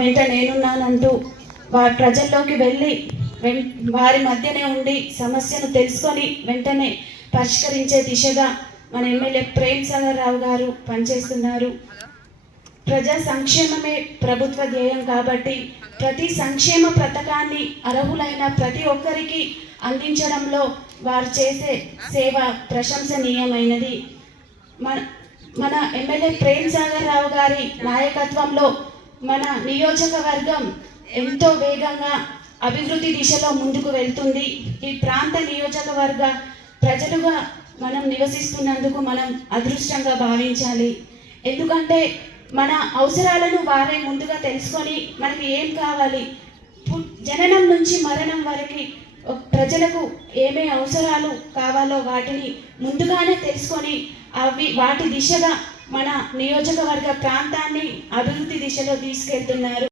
వెంట నేనున్నానంటూ ప్రజల్లోకి వెళ్ళి వారి మధ్యనే ఉండి సమస్యను తెలుసుకొని వెంటనే పరిష్కరించే దిశగా మన ఎమ్మెల్యే ప్రేమ్ సాగర్ రావు గారు పనిచేస్తున్నారు. ప్రజా సంక్షేమమే ప్రభుత్వ ధ్యేయం కాబట్టి ప్రతి సంక్షేమ పథకాన్ని అర్హులైన ప్రతి ఒక్కరికి అందించడంలో వారు చేసే సేవ ప్రశంసనీయమైనది. మన ఎమ్మెల్యే ప్రేమ్ సాగర్ రావు గారి నాయకత్వంలో మన నియోజకవర్గం ఎంతో వేగంగా అభివృద్ధి దిశలో ముందుకు వెళ్తుంది. ఈ ప్రాంత నియోజకవర్గ ప్రజలుగా మనం నివసిస్తున్నందుకు మనం అదృష్టంగా భావించాలి. ఎందుకంటే మన అవసరాలను వారే ముందుగా తెలుసుకొని మనకి ఏం కావాలి, జననం నుంచి మరణం వరకు ప్రజలకు ఏమే అవసరాలు కావాలో వాటిని ముందుగానే తెలుసుకొని వాటి దిశగా మన నియోజకవర్గ ప్రాంతాన్ని అభివృద్ధి దిశలో తీసుకెళ్తున్నారు.